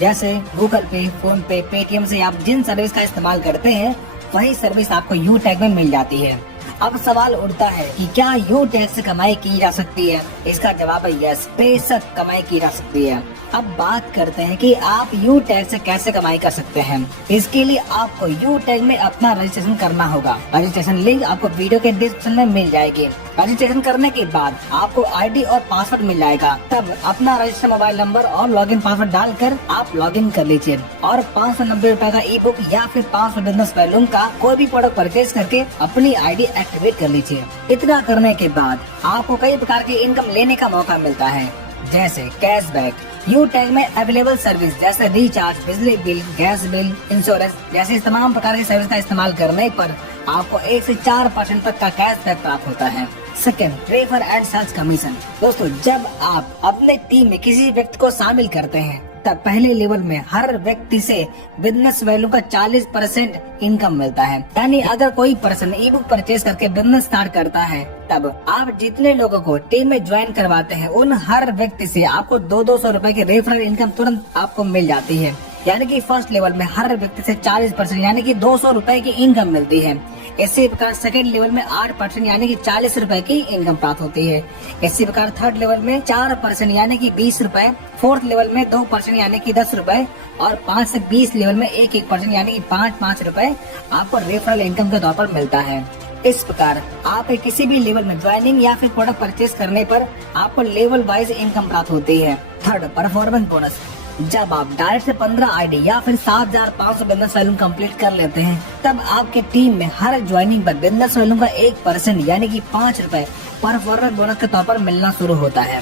जैसे गूगल पे, फोन पे, पेटीएम से आप जिन सर्विस का इस्तेमाल करते हैं वही सर्विस आपको यू टैग में मिल जाती है। अब सवाल उठता है कि क्या यू टैग से कमाई की जा सकती है? इसका जवाब है यस, बेशक कमाई की जा सकती है। अब बात करते हैं कि आप यू टैग से कैसे कमाई कर सकते हैं। इसके लिए आपको यू टैग में अपना रजिस्ट्रेशन करना होगा। रजिस्ट्रेशन लिंक आपको वीडियो के डिस्क्रिप्शन में मिल जाएगी। रजिस्ट्रेशन करने के बाद आपको आईडी और पासवर्ड मिल जाएगा। तब अपना रजिस्टर्ड मोबाइल नंबर और लॉगिन पासवर्ड डालकर आप लॉगिन कर लीजिए और 590 रुपए का ई बुक या फिर 500 बिजनेस वैल्यूम का कोई भी प्रोडक्ट परचेज करके अपनी आईडी एक्टिवेट कर लीजिए। इतना करने के बाद आपको कई प्रकार की इनकम लेने का मौका मिलता है, जैसे कैशबैक। यू टैग में अवेलेबल सर्विस जैसे रिचार्ज, बिजली बिल, गैस बिल, इंश्योरेंस जैसे तमाम प्रकार की सर्विस का इस्तेमाल करने पर आपको 1 से 4% तक का कैशबैक प्राप्त होता है। Second, refer and search commission. दोस्तों, जब आप अपने टीम में किसी व्यक्ति को शामिल करते हैं तब पहले लेवल में हर व्यक्ति से बिजनेस वैल्यू का 40% इनकम मिलता है। यानी अगर कोई पर्सन ई बुक परचेज करके बिजनेस स्टार्ट करता है तब आप जितने लोगों को टीम में ज्वाइन करवाते हैं उन हर व्यक्ति से आपको 200 रुपए की रेफरल इनकम तुरंत आपको मिल जाती है। यानी कि फर्स्ट लेवल में हर व्यक्ति से 40% यानी कि 200 रुपए की इनकम मिलती है। इसी प्रकार सेकेंड लेवल में 8% यानी कि 40 रुपए की इनकम प्राप्त होती है। इसी प्रकार थर्ड लेवल में 4% यानी कि 20 रुपए, फोर्थ लेवल में 2% यानी कि 10 रुपए और 5 से 20 लेवल में 1% यानी कि 5 रुपए आपको रेफरल इनकम के तौर पर मिलता है। इस प्रकार आप किसी भी लेवल में ज्वाइनिंग या फिर प्रोडक्ट परचेज करने पर आपको लेवल वाइज इनकम प्राप्त होती है। Third, performance bonus. जब आप डायरेक्ट से 15 आईडी या फिर 7500 बिजनेस वैल्यूम कंप्लीट कर लेते हैं तब आपके टीम में हर ज्वाइनिंग पर बिजनेस वैल्यूम का 1% यानी कि 5 रुपए परफॉर्मेंस बोनस के तौर पर मिलना शुरू होता है।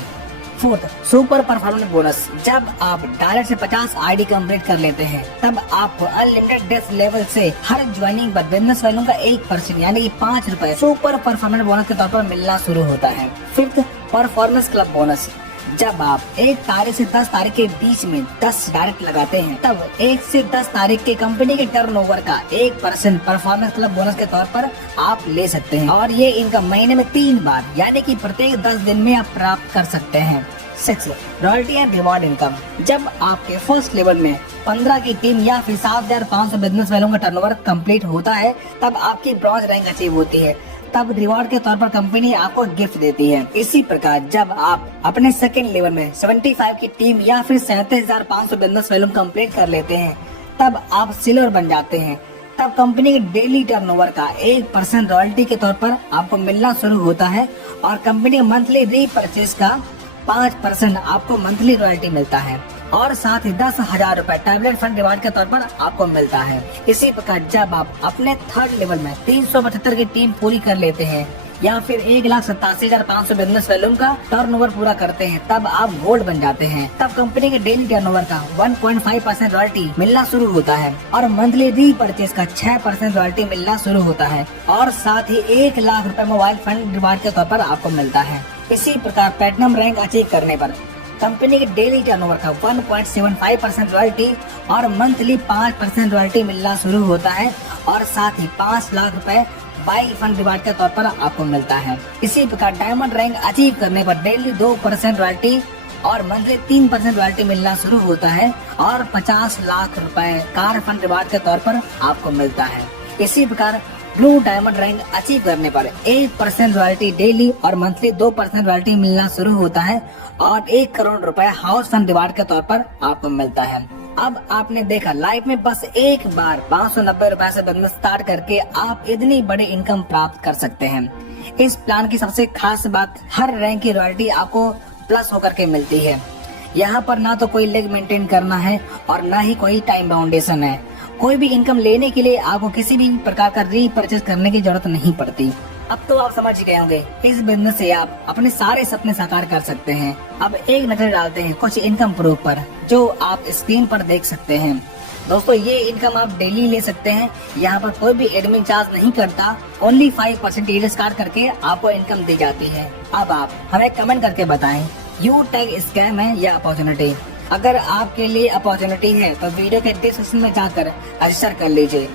Fourth, super performance bonus. जब आप डायरेक्ट से 50 आईडी कंप्लीट कर लेते हैं तब आपको अनलिमिटेड डेस्क लेवल से हर ज्वाइनिंग पर बिजनेस वैल्यूम का 1% यानी कि 5 रुपए सुपर परफॉर्मेंस बोनस के तौर पर मिलना शुरू होता है। Fifth, performance club bonus. जब आप 1 तारीख से 10 तारीख के बीच में 10 डायरेक्ट लगाते हैं तब 1 से 10 तारीख के कंपनी के टर्नओवर का 1% परफॉर्मेंस क्लब बोनस के तौर पर आप ले सकते हैं और ये इनकम महीने में 3 बार यानी कि प्रत्येक 10 दिन में आप प्राप्त कर सकते हैं। 6, रॉयल्टी एंड रिवॉर्ड इनकम। जब आपके फर्स्ट लेवल में 15 की टीम या फिर 7500 बिजनेस वैल्यूम का टर्नओवर कंप्लीट होता है तब आपकी ब्रॉन्ज रैंक अचीव होती है। तब रिवॉर्ड के तौर पर कंपनी आपको गिफ्ट देती है। इसी प्रकार जब आप अपने सेकेंड लेवल में 75 की टीम या फिर 37,500 बिजनेस वैल्यूम कंप्लीट कर लेते हैं तब आप सिल्वर बन जाते हैं। तब कंपनी के डेली टर्नओवर का 1% रॉयल्टी के तौर पर आपको मिलना शुरू होता है और कंपनी मंथली रीपरचेज का 5% आपको मंथली रॉयल्टी मिलता है और साथ ही 10,000 रुपए टैबलेट फंड रिवार्ड के तौर पर आपको मिलता है। इसी प्रकार जब आप अपने थर्ड लेवल में 375 की टीम पूरी कर लेते हैं या फिर 1,87,500 बिजनेस वैल्यूम का टर्नओवर पूरा करते हैं तब आप गोल्ड बन जाते हैं। तब कंपनी के डेली टर्नओवर का 1.5% रॉयल्टी मिलना शुरू होता है और मंथली रीपरचेज का 6% रॉयल्टी मिलना शुरू होता है और साथ ही 1 लाख रुपए मोबाइल फंड रिवार्ड के तौर पर आपको मिलता है। इसी प्रकार प्लेटिनम रैंक अचीव करने पर कंपनी के डेली टर्नओवर का 1.75% रॉयल्टी और मंथली 5% रॉयल्टी मिलना शुरू होता है और साथ ही 5 लाख रुपए मोबाइल फंड रिवार्ड के तौर पर आपको मिलता है। इसी प्रकार डायमंड रैंक अचीव करने पर डेली 2% रॉयल्टी और मंथली 3% रॉयल्टी मिलना शुरू होता है और 50 लाख रुपए कार फंड रिवार्ड के तौर पर आपको मिलता है। इसी प्रकार ब्लू डायमंड रैंक अचीव करने पर 1% रॉयल्टी डेली और मंथली 2% रॉयल्टी मिलना शुरू होता है और 1 करोड़ रुपए हाउस फंड रिवार्ड के तौर पर आपको मिलता है। अब आपने देखा लाइफ में बस एक बार 590 रुपए से बिजनेस स्टार्ट करके आप इतनी बड़ी इनकम प्राप्त कर सकते हैं। इस प्लान की सबसे खास बात हर रैंक की रॉयल्टी आपको प्लस होकर के मिलती है। यहाँ पर ना तो कोई लेग मेंटेन करना है और ना ही कोई टाइम बाउंडेशन है। कोई भी इनकम लेने के लिए आपको किसी भी प्रकार का रीपरचेज करने की जरूरत नहीं पड़ती। अब तो आप समझ गए होंगे इस बिजनेस से आप अपने सारे सपने साकार कर सकते हैं। अब एक नजर डालते हैं कुछ इनकम प्रूफ पर जो आप स्क्रीन पर देख सकते हैं। दोस्तों, ये इनकम आप डेली ले सकते हैं। यहाँ पर कोई भी एडमिन चार्ज नहीं करता। ओनली 5% ईडीएस कार्ड करके आपको इनकम दी जाती है। अब आप हमें कमेंट करके बताएं यू टैग स्कैम है या अपॉर्चुनिटी। अगर आपके लिए अपॉर्चुनिटी है तो वीडियो के डिस्क्रिप्शन में जाकर रजिस्टर कर लीजिए